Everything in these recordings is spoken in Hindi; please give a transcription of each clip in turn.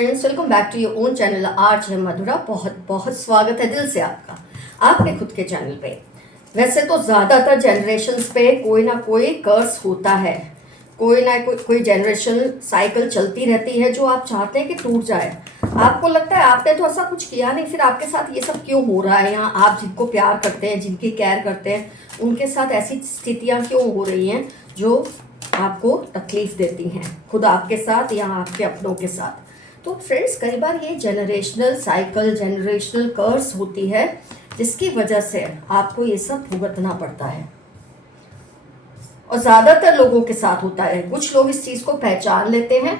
Friends, welcome back to your own channel RJ Madhura. बहुत बहुत स्वागत है दिल से आपका आपके खुद के चैनल पे। वैसे तो ज़्यादातर जनरेशन्स पे कोई ना कोई कर्स होता है, कोई ना कोई जनरेशन साइकिल चलती रहती है जो आप चाहते हैं कि टूट जाए। आपको लगता है आपने तो ऐसा कुछ किया नहीं, फिर आपके साथ ये सब क्यों हो रहा है, या आप जिनको प्यार करते हैं, जिनकी केयर करते हैं, उनके साथ ऐसी स्थितियाँ क्यों हो रही हैं जो आपको तकलीफ देती हैं, खुद आपके साथ या आपके अपनों के साथ। तो फ्रेंड्स, कई बार ये जनरेशनल साइकिल, जनरेशनल कर्स होती है जिसकी वजह से आपको ये सब भुगतना पड़ता है, और ज़्यादातर लोगों के साथ होता है। कुछ लोग इस चीज़ को पहचान लेते हैं,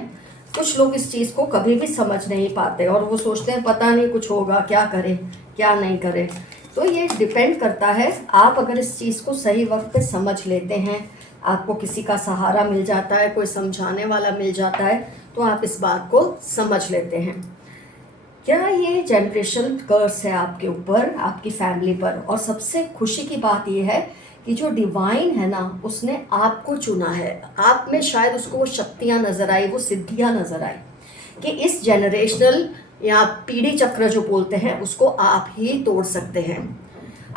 कुछ लोग इस चीज़ को कभी भी समझ नहीं पाते और वो सोचते हैं पता नहीं कुछ होगा, क्या करें क्या नहीं करें। तो ये डिपेंड करता है, आप अगर इस चीज़ को सही वक्त पे समझ लेते हैं, आपको किसी का सहारा मिल जाता है, कोई समझाने वाला मिल जाता है, तो आप इस बात को समझ लेते हैं। क्या ये जनरेशन कर्स है आपके ऊपर, आपकी फैमिली पर। और सबसे खुशी की बात ये है कि जो डिवाइन है ना, उसने आपको चुना है। आप में शायद उसको वो शक्तियाँ नज़र आई, वो सिद्धियाँ नज़र आई कि इस जनरेशनल या पीढ़ी चक्र जो बोलते हैं उसको आप ही तोड़ सकते हैं।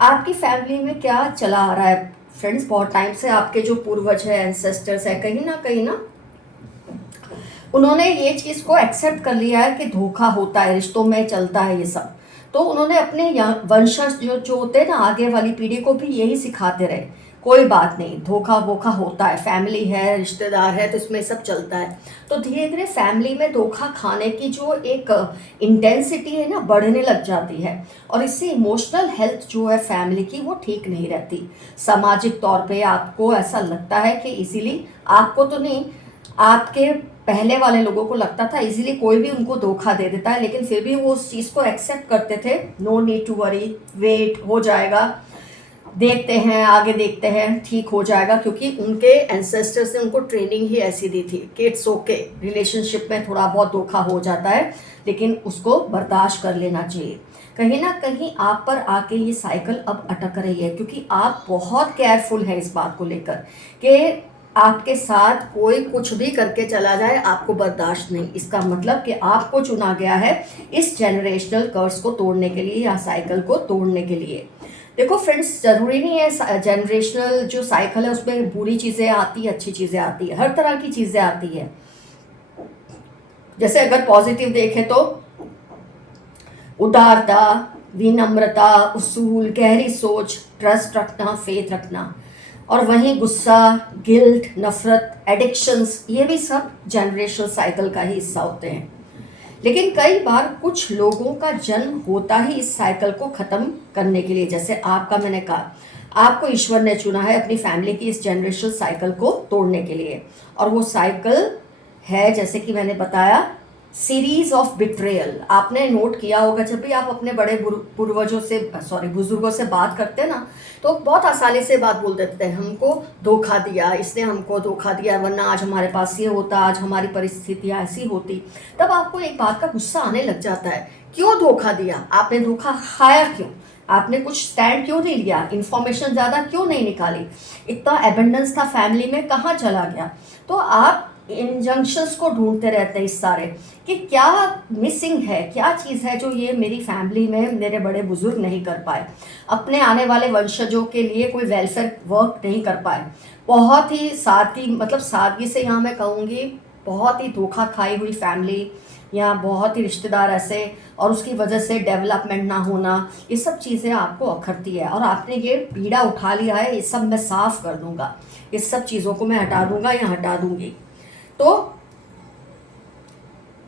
आपकी फैमिली में क्या चला आ रहा है फ्रेंड्स, बहुत टाइम से आपके जो पूर्वज है, एंसेस्टर्स है, कहीं ना उन्होंने ये चीज़ को एक्सेप्ट कर लिया है कि धोखा होता है, रिश्तों में चलता है ये सब। तो उन्होंने अपने वंशज जो होते हैं ना, आगे वाली पीढ़ी को भी यही सिखाते रहे, कोई बात नहीं, धोखा वोखा होता है, फैमिली है, रिश्तेदार है, तो इसमें सब चलता है। तो धीरे धीरे फैमिली में धोखा खाने की जो एक इंटेंसिटी है ना, बढ़ने लग जाती है, और इससे इमोशनल हेल्थ जो है फैमिली की, वो ठीक नहीं रहती। सामाजिक तौर पे आपको ऐसा लगता है कि इजीली, आपको तो नहीं, आपके पहले वाले लोगों को लगता था इजीली कोई भी उनको धोखा दे देता है, लेकिन फिर भी वो उस चीज़ को एक्सेप्ट करते थे। No need to worry, wait हो जाएगा, देखते हैं, आगे देखते हैं, ठीक हो जाएगा, क्योंकि उनके एंसेस्टर्स ने उनको ट्रेनिंग ही ऐसी दी थी कि इट्स ओके, रिलेशनशिप में थोड़ा बहुत धोखा हो जाता है लेकिन उसको बर्दाश्त कर लेना चाहिए। कहीं ना कहीं आप पर आके ये साइकिल अब अटक रही है, क्योंकि आप बहुत केयरफुल हैं इस बात को लेकर कि आपके साथ कोई कुछ भी करके चला जाए, आपको बर्दाश्त नहीं। इसका मतलब कि आपको चुना गया है इस जनरेशनल कर्स को तोड़ने के लिए, या साइकिल को तोड़ने के लिए। देखो फ्रेंड्स, ज़रूरी नहीं है जनरेशनल जो साइकिल है उसमें बुरी चीज़ें आती है, अच्छी चीज़ें आती है, हर तरह की चीज़ें आती है। जैसे अगर पॉजिटिव देखें तो उदारता, विनम्रता, उसूल, गहरी सोच, ट्रस्ट रखना, फेथ रखना। और वहीं गुस्सा, गिल्ट, नफरत, एडिक्शंस, ये भी सब जनरेशनल साइकिल का ही हिस्सा होते हैं। लेकिन कई बार कुछ लोगों का जन्म होता ही इस साइकिल को ख़त्म करने के लिए। जैसे आपका, मैंने कहा आपको ईश्वर ने चुना है अपनी फैमिली की इस जनरेशनल साइकिल को तोड़ने के लिए, और वो साइकिल है, जैसे कि मैंने बताया, सीरीज ऑफ बिट्रेयल। आपने नोट किया होगा, जब भी आप अपने बड़े पूर्वजों से, बुजुर्गों से बात करते हैं ना, तो बहुत आसानी से बात बोल देते हैं, हमको धोखा दिया, इसने हमको धोखा दिया, वरना आज हमारे पास ये होता, आज हमारी परिस्थितियाँ ऐसी होती। तब आपको एक बात का गुस्सा आने लग जाता है, क्यों धोखा दिया, आपने धोखा खाया क्यों, आपने कुछ स्टैंड क्यों नहीं लिया, इन्फॉर्मेशन ज़्यादा क्यों नहीं निकाली, इतना एबंडेंस था फैमिली में, कहाँ चला गया। तो आप इंजंक्शंस को ढूंढते रहते हैं इस सारे, कि क्या मिसिंग है, क्या चीज़ है जो ये मेरी फैमिली में मेरे बड़े बुजुर्ग नहीं कर पाए, अपने आने वाले वंशजों के लिए कोई वेलफेयर वर्क नहीं कर पाए। बहुत ही सादगी, मतलब सादगी से यहाँ मैं कहूँगी, बहुत ही धोखा खाई हुई फैमिली, या बहुत ही रिश्तेदार ऐसे, और उसकी वजह से डेवलपमेंट ना होना, ये सब चीज़ें आपको अखरती है, और आपने ये पीड़ा उठा लिया है। ये सब मैं साफ़ कर दूँगा, इस सब चीज़ों को मैं हटा दूँगा या हटा दूँगी। तो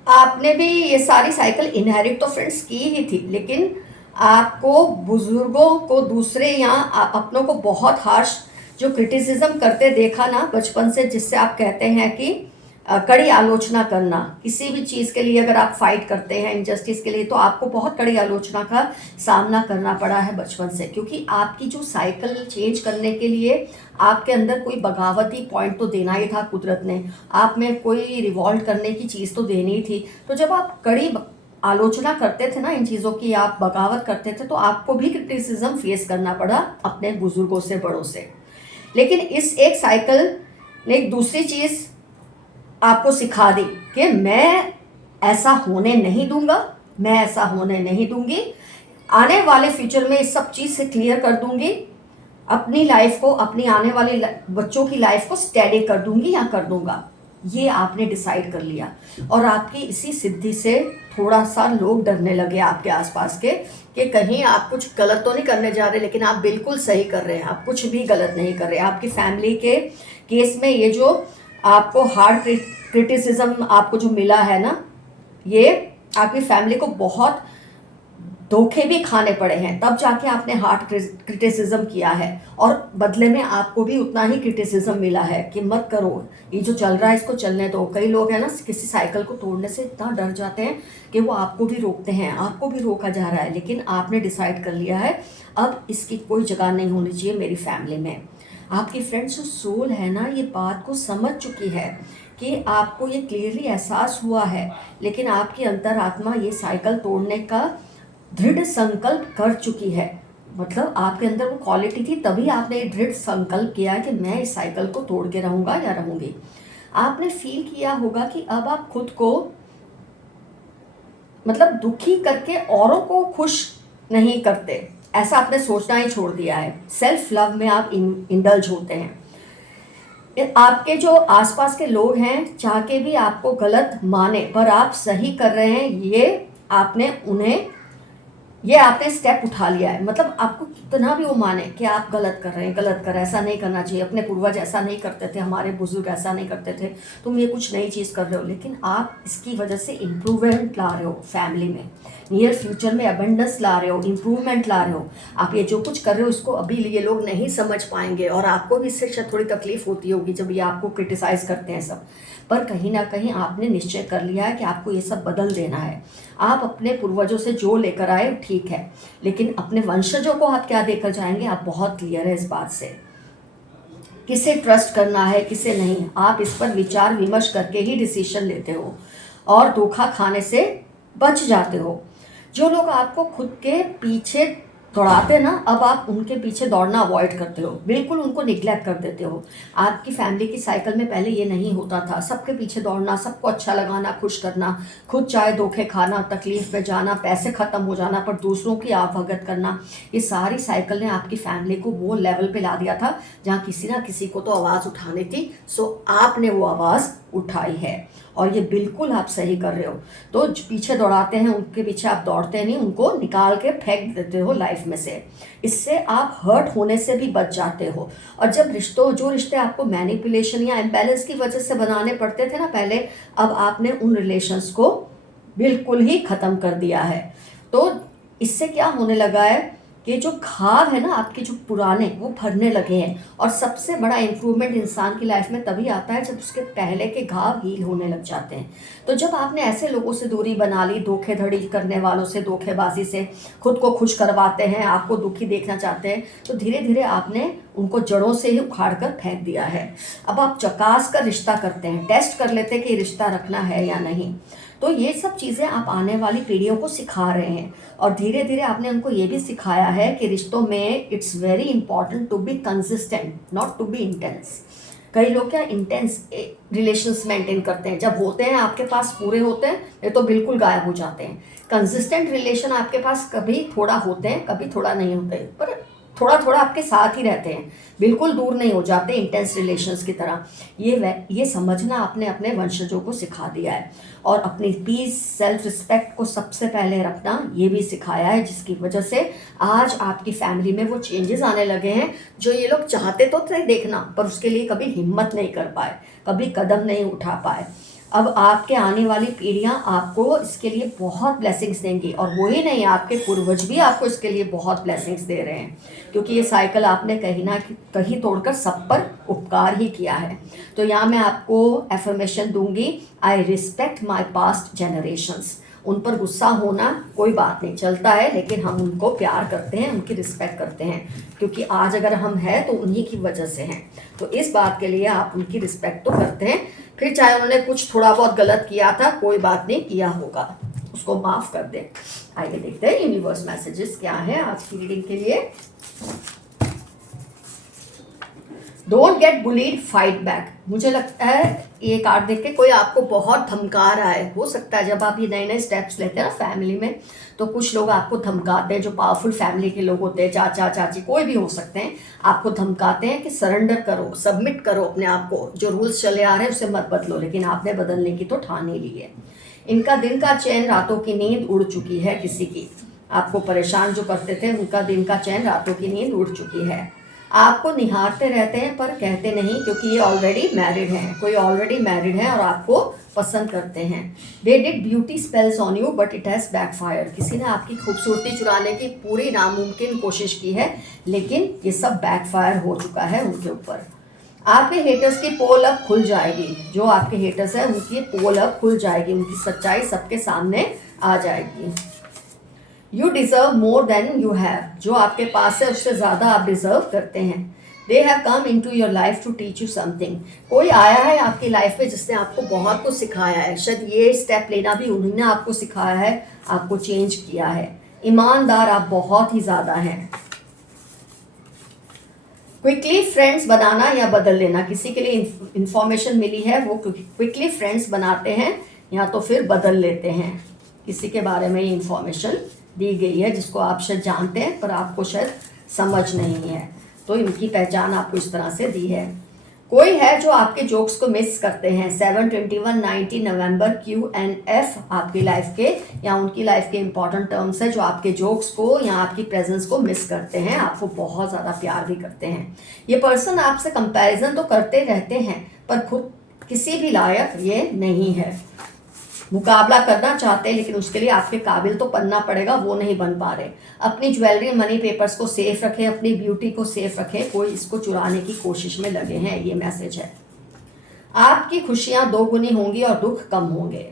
आपने भी ये सारी साइकिल इनहेरिट तो फ्रेंड्स की ही थी, लेकिन आपको बुजुर्गों को, दूसरे या अपनों को बहुत हार्श जो क्रिटिसिज्म करते देखा ना बचपन से, जिससे आप कहते हैं कि कड़ी आलोचना करना, किसी भी चीज़ के लिए अगर आप फाइट करते हैं इनजस्टिस के लिए, तो आपको बहुत कड़ी आलोचना का सामना करना पड़ा है बचपन से, क्योंकि आपकी जो साइकिल चेंज करने के लिए आपके अंदर कोई बगावती पॉइंट तो देना ही था, कुदरत ने आप में कोई रिवॉल्ट करने की चीज़ तो देनी ही थी। तो जब आप कड़ी आलोचना करते थे ना इन चीज़ों की, आप बगावत करते थे, तो आपको भी क्रिटिसिज्म फेस करना पड़ा अपने बुजुर्गों से, बड़ों से। लेकिन इस एक साइकिल ने एक दूसरी चीज़ आपको सिखा दी कि मैं ऐसा होने नहीं दूंगा, मैं ऐसा होने नहीं दूंगी। आने वाले फ्यूचर में इस सब चीज़ से क्लियर कर दूंगी, अपनी लाइफ को, अपनी आने वाली बच्चों की लाइफ को स्टेडी कर दूंगी या कर दूंगा। ये आपने डिसाइड कर लिया और आपकी इसी सिद्धि से थोड़ा सा लोग डरने लगे आपके आसपास के कि कहीं आप कुछ गलत तो नहीं करने जा रहे, लेकिन आप बिल्कुल सही कर रहे हैं, आप कुछ भी गलत नहीं कर रहे। आपकी फैमिली के केस में ये जो आपको हार्ड क्रिटिसिज्म आपको जो मिला है ना, ये आपकी फैमिली को बहुत धोखे भी खाने पड़े हैं, तब जाके आपने हार्ड क्रिटिसिज्म किया है और बदले में आपको भी उतना ही क्रिटिसिज्म मिला है कि मत करो, ये जो चल रहा है इसको चलने दो। कई लोग हैं ना, किसी साइकिल को तोड़ने से इतना डर जाते हैं कि वो आपको भी रोकते हैं, आपको भी रोका जा रहा है, लेकिन आपने डिसाइड कर लिया है अब इसकी कोई जगह नहीं होनी चाहिए मेरी फैमिली में। आपकी फ्रेंड्स जो सोल है ना, ये बात को समझ चुकी है कि आपको ये क्लियरली एहसास हुआ है, लेकिन आपकी अंतरात्मा ये साइकिल तोड़ने का दृढ़ संकल्प कर चुकी है। मतलब आपके अंदर वो क्वालिटी थी, तभी आपने ये दृढ़ संकल्प किया कि मैं इस साइकिल को तोड़ के रहूँगा या रहूँगी। आपने फील किया होगा कि अब आप खुद को मतलब दुखी करके औरों को खुश नहीं करते, ऐसा आपने सोचना ही छोड़ दिया है। सेल्फ लव में आप इंडल्ज होते हैं। आपके जो आसपास के लोग हैं चाह के भी आपको गलत माने पर आप सही कर रहे हैं, ये आपने स्टेप उठा लिया है। मतलब आपको कितना भी वो माने कि आप गलत कर रहे हैं, गलत कर रहे हैं, ऐसा नहीं करना चाहिए, अपने पूर्वज ऐसा नहीं करते थे, हमारे बुजुर्ग ऐसा नहीं करते थे, तुम ये कुछ नई चीज़ कर रहे हो, लेकिन आप इसकी वजह से इम्प्रूवमेंट ला रहे हो फैमिली में, नियर फ्यूचर में अबंडेंस ला रहे हो, इम्प्रूवमेंट ला रहे हो। आप ये जो कुछ कर रहे हो इसको अभी ये लोग नहीं समझ पाएंगे और आपको भी इससे शायद थोड़ी तकलीफ होती होगी जब ये आपको क्रिटिसाइज़ करते हैं सब, पर कहीं ना कहीं आपने निश्चय कर लिया है कि आपको ये सब बदल देना है। आप अपने पूर्वजों से जो लेकर आए ठीक है, लेकिन अपने वंशजों को आप क्या देकर जाएंगे, आप बहुत क्लियर है इस बात से। किसे ट्रस्ट करना है, किसे नहीं, आप इस पर विचार विमर्श करके ही डिसीजन लेते हो और धोखा खाने से बच जाते हो। जो लोग आपको खुद के पीछे दौड़ाते ना, अब आप उनके पीछे दौड़ना अवॉइड करते हो, बिल्कुल उनको निग्लेक्ट कर देते हो। आपकी फैमिली की साइकिल में पहले ये नहीं होता था, सबके पीछे दौड़ना, सबको अच्छा लगाना, खुश करना, खुद चाहे धोखे खाना, तकलीफ में जाना, पैसे ख़त्म हो जाना पर दूसरों की आवभगत करना, ये सारी साइकिल ने आपकी फैमिली को वो लेवल पे ला दिया था जहाँ किसी ना किसी को तो आवाज़ उठानी थी। सो आपने वो आवाज़ उठाई है और ये बिल्कुल आप सही कर रहे हो। तो जो पीछे दौड़ाते हैं उनके पीछे आप दौड़ते नहीं, उनको निकाल के फेंक देते हो लाइफ में से। इससे आप हर्ट होने से भी बच जाते हो। और जब जो रिश्ते आपको मैनिपुलेशन या इम्बैलेंस की वजह से बनाने पड़ते थे ना पहले, अब आपने उन रिलेशंस को बिल्कुल ही ख़त्म कर दिया है। तो इससे क्या होने लगा है कि जो घाव है ना आपके जो पुराने, वो भरने लगे हैं। और सबसे बड़ा इम्प्रूवमेंट इंसान की लाइफ में तभी आता है जब उसके पहले के घाव हील होने लग जाते हैं। तो जब आपने ऐसे लोगों से दूरी बना ली, धोखेधड़ी करने वालों से, धोखेबाजी से, खुद को खुश करवाते हैं, आपको दुखी देखना चाहते हैं, तो धीरे धीरे आपने उनको जड़ों से ही उखाड़ कर फेंक दिया है। अब आप चकास कर रिश्ता करते हैं, टेस्ट कर लेते हैं कि रिश्ता रखना है या नहीं। तो ये सब चीज़ें आप आने वाली पीढ़ियों को सिखा रहे हैं और धीरे धीरे आपने उनको ये भी सिखाया है कि रिश्तों में it's very important to be consistent, not to be intense. कई लोग क्या इंटेंस रिलेशंस मेंटेन करते हैं, जब होते हैं आपके पास पूरे होते हैं, ये तो बिल्कुल गायब हो जाते हैं। कंसिस्टेंट रिलेशन आपके पास कभी थोड़ा होते हैं, कभी थोड़ा नहीं होते, पर थोड़ा थोड़ा आपके साथ ही रहते हैं, बिल्कुल दूर नहीं हो जाते इंटेंस रिलेशंस की तरह। ये समझना आपने अपने वंशजों को सिखा दिया है और अपनी पीस, सेल्फ रिस्पेक्ट को सबसे पहले रखना ये भी सिखाया है, जिसकी वजह से आज आपकी फैमिली में वो चेंजेस आने लगे हैं जो ये लोग चाहते तो थे देखना, पर उसके लिए कभी हिम्मत नहीं कर पाए, कभी कदम नहीं उठा पाए। अब आपके आने वाली पीढ़ियां आपको इसके लिए बहुत ब्लेसिंग्स देंगी और वही नहीं, आपके पूर्वज भी आपको इसके लिए बहुत ब्लेसिंग्स दे रहे हैं, क्योंकि ये साइकिल आपने कहीं ना कहीं तोड़कर सब पर उपकार ही किया है। तो यहाँ मैं आपको एफर्मेशन दूंगी, I respect my past generations. उन पर गुस्सा होना कोई बात नहीं, चलता है, लेकिन हम उनको प्यार करते हैं, उनकी रिस्पेक्ट करते हैं, क्योंकि आज अगर हम हैं तो उन्हीं की वजह से हैं। तो इस बात के लिए आप उनकी रिस्पेक्ट तो करते हैं, फिर चाहे उन्होंने कुछ थोड़ा बहुत गलत किया था, कोई बात नहीं, किया होगा, उसको माफ़ कर दें। आइए देखते हैं यूनिवर्स मैसेजेस क्या है आज की रीडिंग के लिए। Don't get bullied, fight back. मुझे लगता है ये कार्ड देख के कोई आपको बहुत धमका रहा है। हो सकता है जब आप ये नए नए स्टेप्स लेते हैं ना फैमिली में, तो कुछ लोग आपको धमकाते हैं, जो पावरफुल फैमिली के लोग होते हैं, चाचा चाची कोई भी हो सकते हैं, आपको धमकाते हैं कि सरेंडर करो, सबमिट करो अपने आप को, जो रूल्स चले आ रहे हैं उसे मत बदलो। लेकिन आपने बदलने की तो ठान ही ली है। इनका दिन का चैन, रातों की नींद उड़ चुकी है किसी की। आपको परेशान जो करते थे उनका दिन का चैन, रातों की नींद उड़ चुकी है। आपको निहारते रहते हैं पर कहते नहीं, क्योंकि ये ऑलरेडी मैरिड हैं। कोई ऑलरेडी मैरिड है और आपको पसंद करते हैं। They did beauty spells on you but it has backfire. किसी ने आपकी खूबसूरती चुराने की पूरी नामुमकिन कोशिश की है, लेकिन ये सब बैकफायर हो चुका है उनके ऊपर। आपके हेटर्स की पोल अब खुल जाएगी। जो आपके हेटर्स हैं उनकी पोल अब खुल जाएगी, उनकी सच्चाई सबके सामने आ जाएगी। You deserve more than you have. जो आपके पास है उससे ज़्यादा आप डिज़र्व करते हैं। They have come into your life to teach you something. कोई आया है आपकी लाइफ में जिसने आपको बहुत कुछ सिखाया है। शायद ये स्टेप लेना भी उन्हीं ने आपको सिखाया है, आपको चेंज किया है। ईमानदार आप बहुत ही ज़्यादा हैं। क्विकली फ्रेंड्स बनाना या बदल लेना। किसी के लिए इंफॉर्मेशन मिली है, वो क्विकली फ्रेंड्स बनाते हैं या तो फिर बदल लेते हैं। किसी के बारे में ये इंफॉर्मेशन दी गई है जिसको आप शायद जानते हैं पर आपको शायद समझ नहीं है, तो इनकी पहचान आपको इस तरह से दी है। कोई है जो आपके जोक्स को मिस करते हैं। 7/21/90 नवंबर QNF आपकी लाइफ के या उनकी लाइफ के इंपॉर्टेंट टर्म्स है, जो आपके जोक्स को या आपकी प्रेजेंस को मिस करते हैं, आपको बहुत ज़्यादा प्यार भी करते हैं। ये पर्सन आपसे कंपैरिजन तो करते रहते हैं पर खुद किसी भी लायक ये नहीं है। मुकाबला करना चाहते हैं लेकिन उसके लिए आपके काबिल तो बनना पड़ेगा, वो नहीं बन पा रहे। अपनी ज्वेलरी, मनी, पेपर्स को सेफ रखें, अपनी ब्यूटी को सेफ रखें। कोई इसको चुराने की कोशिश में लगे हैं, ये मैसेज है। आपकी खुशियां दोगुनी होंगी और दुख कम होंगे।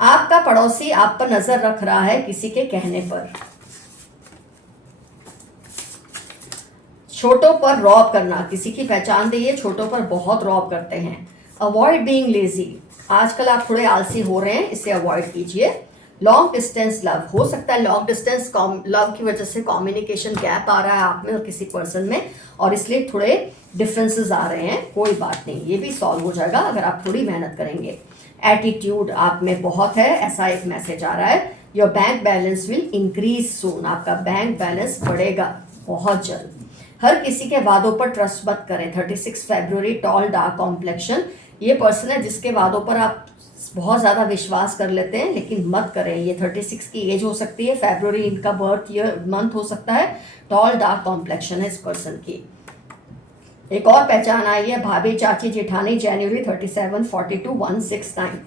आपका पड़ोसी आप पर नजर रख रहा है किसी के कहने पर। छोटों पर रौब करना। किसी की पहचान दी है, छोटों पर बहुत रौब करते हैं। Avoid being lazy. आजकल आप थोड़े आलसी हो रहे हैं, इसे अवॉइड कीजिए। Long distance love. हो सकता है लॉन्ग डिस्टेंस लव की वजह से कम्युनिकेशन गैप आ रहा है आप में और किसी पर्सन में, और इसलिए थोड़े डिफरेंसेस आ रहे हैं। कोई बात नहीं, ये भी सॉल्व हो जाएगा अगर आप थोड़ी मेहनत करेंगे। एटीट्यूड आप में बहुत है, ऐसा एक मैसेज आ रहा है। Your bank balance will increase soon. आपका बैंक बैलेंस बढ़ेगा बहुत जल्द। हर किसी के वादों पर ट्रस्ट मत करें। 36 फरवरी, टॉल, डार्क कॉम्प्लेक्शन। ये पर्सन है जिसके वादों पर आप बहुत ज़्यादा विश्वास कर लेते हैं, लेकिन मत करें। ये 36 की एज हो सकती है, फरवरी इनका बर्थ ईयर मंथ हो सकता है। टॉल, डार्क कॉम्प्लेक्शन है इस पर्सन की। एक और पहचान आई है, भाभी, चाची, जेठानी। जनवरी 37, 42, 169।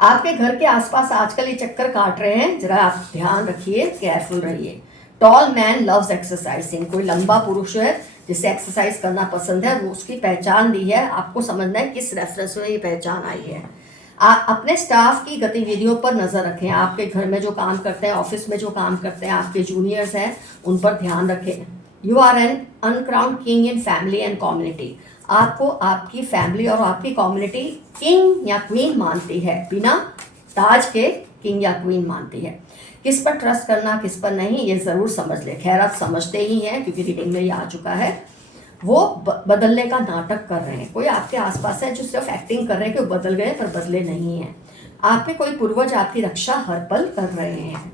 आपके घर के आसपास आजकल ये चक्कर काट रहे हैं, जरा आप ध्यान रखिए, केयरफुल रहिए। Tall man loves exercising. कोई लंबा पुरुष है जिसे एक्सरसाइज करना पसंद है, वो उसकी पहचान दी है। आपको समझना है किस रेफरेंस में ये पहचान आई है। अपने स्टाफ की गतिविधियों पर नज़र रखें। आपके घर में जो काम करते हैं, ऑफिस में जो काम करते हैं, आपके जूनियर्स हैं, उन पर ध्यान रखें। You are an uncrowned king in family and community. आपको आपकी फैमिली और आपकी कम्युनिटी किंग या क्वीन मानती है, बिना ताज के किंग या क्वीन मानती है। किस पर ट्रस्ट करना, किस पर नहीं, ये ज़रूर समझ ले। खैर आप समझते ही हैं क्योंकि रीडिंग में ये आ चुका है। वो बदलने का नाटक कर रहे हैं। कोई आपके आसपास है जो सिर्फ एक्टिंग कर रहे हैं कि वो बदल गए पर बदले नहीं हैं। आपके कोई पूर्वज आपकी रक्षा हर पल कर रहे हैं,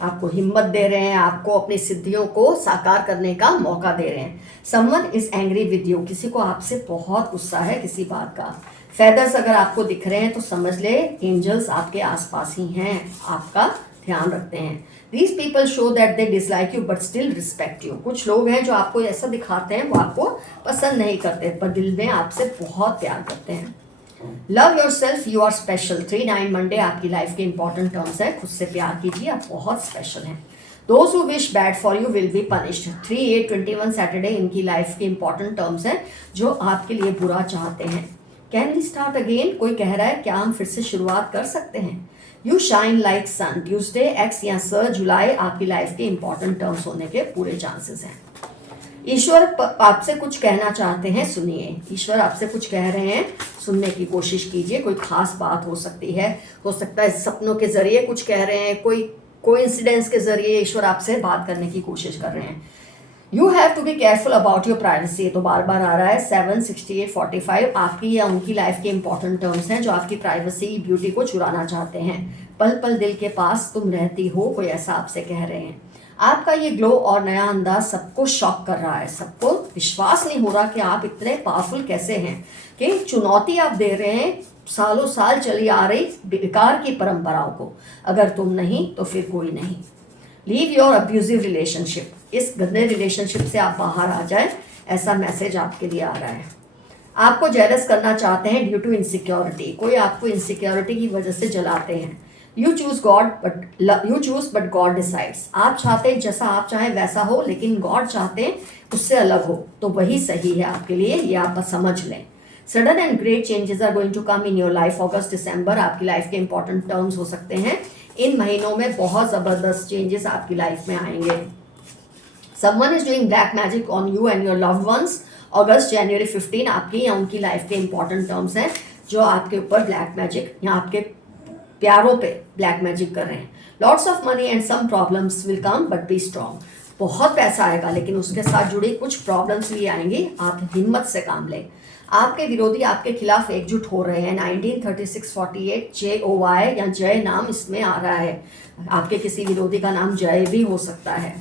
आपको हिम्मत दे रहे हैं, आपको अपनी सिद्धियों को साकार करने का मौका दे रहे हैं। Someone is angry with you. किसी को आपसे बहुत गुस्सा है किसी बात का। फेदर्स अगर आपको दिख रहे हैं तो समझ ले एंजल्स आपके आसपास ही हैं, आपका ध्यान रखते हैं। These people show that they dislike you but still respect you. कुछ लोग हैं जो आपको ऐसा दिखाते हैं, वो आपको पसंद नहीं करते पर दिल में आपसे बहुत प्यार करते हैं। Love your self, you are special. 3/9 Monday आपकी लाइफ के इंपॉर्टेंट टर्म्स है। खुद से प्यार कीजिए, आप बहुत स्पेशल हैं। Those who wish bad for you will be punished. 3/8/21 Saturday इनकी लाइफ के इंपॉर्टेंट टर्म्स हैं जो आपके लिए बुरा चाहते हैं। Can we start again. कोई कह रहा है क्या हम फिर से शुरुआत कर सकते हैं। You shine like sun. Tuesday, एक्स या सर, जुलाई आपकी लाइफ के इंपॉर्टेंट टर्म्स होने के पूरे चांसेस हैं। ईश्वर आपसे कुछ कहना चाहते हैं, सुनिए। ईश्वर आपसे कुछ कह रहे हैं, सुनने की कोशिश कीजिए। कोई खास बात हो सकती है, हो सकता है सपनों के जरिए कुछ कह रहे हैं, कोई कोइंसिडेंस के जरिए ईश्वर आपसे बात करने की कोशिश कर रहे हैं। You have to be careful about your privacy, तो बार बार आ रहा है 76845। आपकी या उनकी लाइफ के इंपॉर्टेंट टर्म्स हैं जो आपकी प्राइवेसी ब्यूटी को चुराना चाहते हैं। पल पल दिल के पास तुम रहती हो, कोई ऐसा आपसे कह रहे हैं। आपका ये ग्लो और नया अंदाज सबको शॉक कर रहा है। सबको विश्वास नहीं हो रहा कि आप इतने पावरफुल कैसे हैं, कि चुनौती आप दे रहे हैं सालों साल चली आ रही बेकार की परंपराओं को। अगर तुम नहीं तो फिर कोई नहीं। लीव योर अब्यूजिव रिलेशनशिप, इस गंदे रिलेशनशिप से आप बाहर आ जाए, ऐसा मैसेज आपके लिए आ रहा है। आपको जेलस करना चाहते हैं ड्यू टू इनसिक्योरिटी, कोई आपको इनसिक्योरिटी की वजह से जलाते हैं। You choose but God decides, आप चाहते हैं जैसा आप चाहें वैसा हो, लेकिन गॉड चाहते हैं उससे अलग हो, तो वही सही है आपके लिए, ये आप समझ लें। Sudden and great changes are going to come in your life. अगस्त दिसंबर आपकी लाइफ के इंपॉर्टेंट टर्म्स हो सकते हैं। इन महीनों में बहुत ज़बरदस्त चेंजेस आपकी लाइफ में आएंगे। Someone is doing black magic on you and your loved ones. अगस्त जनवरी 15 आपकी या उनकी लाइफ के इंपॉर्टेंट टर्म्स हैं जो आपके ऊपर ब्लैक मैजिक या आपके प्यारों पे ब्लैक मैजिक कर रहे हैं। Lots of money and some problems will come but be strong, बहुत पैसा आएगा लेकिन उसके साथ जुड़ी कुछ प्रॉब्लम्स भी आएंगी, आप हिम्मत से काम लें। आपके विरोधी आपके खिलाफ एकजुट हो रहे हैं। 1936-48 JOY या जय नाम इसमें आ रहा है। आपके किसी विरोधी का नाम जय भी हो सकता है।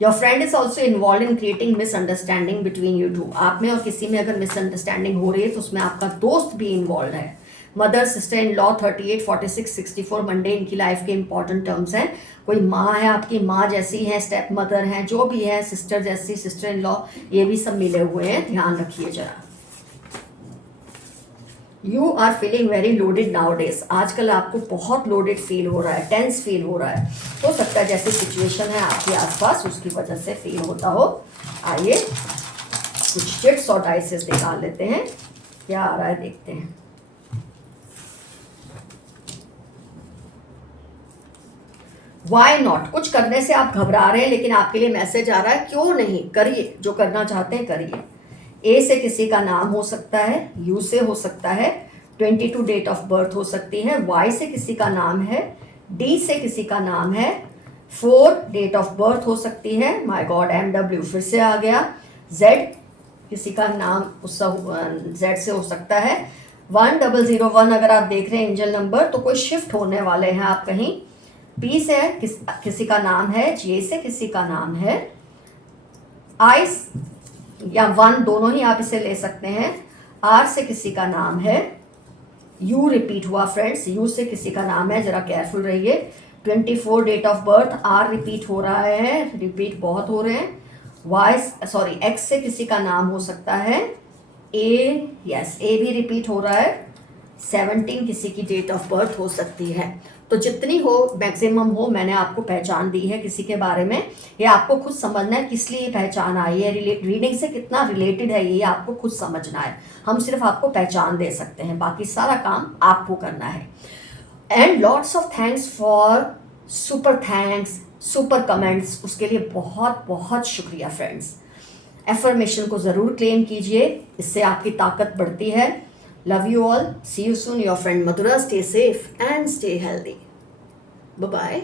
Your friend is also involve in creating misunderstanding between you two. आप में और किसी में अगर मिसअंडरस्टैंडिंग हो रही है तो उसमें आपका दोस्त भी इन्वॉल्व है। Mother, sister in law 38, 46, 64 Monday इनकी लाइफ के इंपॉर्टेंट टर्म्स हैं। कोई माँ है, आपकी माँ जैसी है, स्टेप मदर हैं, जो भी है, सिस्टर जैसी, सिस्टर इन लॉ, ये भी सब मिले हुए हैं, ध्यान रखिए जरा। You are feeling very loaded nowadays, आजकल आपको बहुत लोडेड फील हो रहा है, टेंस फील हो रहा है। हो सकता है जैसी सिचुएशन है आपके आसपास उसकी वजह से फील होता हो। आइए कुछ चिट्स और डाइसेस निकाल लेते हैं, क्या आ रहा है देखते हैं। वाई नॉट, कुछ करने से आप घबरा रहे हैं लेकिन आपके लिए मैसेज आ रहा है क्यों नहीं, करिए, जो करना चाहते हैं करिए। ए से किसी का नाम हो सकता है, यू से हो सकता है, 22 डेट ऑफ बर्थ हो सकती है, वाई से किसी का नाम है, डी से किसी का नाम है, 4 डेट ऑफ बर्थ हो सकती है, माय गॉड MW फिर से आ गया, जेड किसी का नाम उस जेड से हो सकता है, 1001 अगर आप देख रहे हैं एंजल नंबर तो कोई शिफ्ट होने वाले हैं आप कहीं। पी से किसी का नाम है, जे से किसी का नाम है, आई या 1 दोनों ही आप इसे ले सकते हैं, आर से किसी का नाम है, यू रिपीट हुआ फ्रेंड्स, यू से किसी का नाम है, जरा केयरफुल रहिए। 24 date of birth, R repeat हो रहा है, रिपीट बहुत हो रहे हैं। एक्स से किसी का नाम हो सकता है, ए भी रिपीट हो रहा है, 17 किसी की डेट ऑफ बर्थ हो सकती है। तो जितनी हो मैक्सिमम हो, मैंने आपको पहचान दी है किसी के बारे में, ये आपको खुद समझना है किस लिए पहचान आई है, रीडिंग से कितना रिलेटेड है ये आपको खुद समझना है। हम सिर्फ आपको पहचान दे सकते हैं, बाकी सारा काम आपको करना है। And lots of thanks for super thanks, super comments, उसके लिए बहुत बहुत शुक्रिया फ्रेंड्स। एफर्मेशन को ज़रूर क्लेम कीजिए, इससे आपकी ताकत बढ़ती है। Love you all. See you soon. Your friend Madhura. Stay safe and stay healthy. Bye-bye.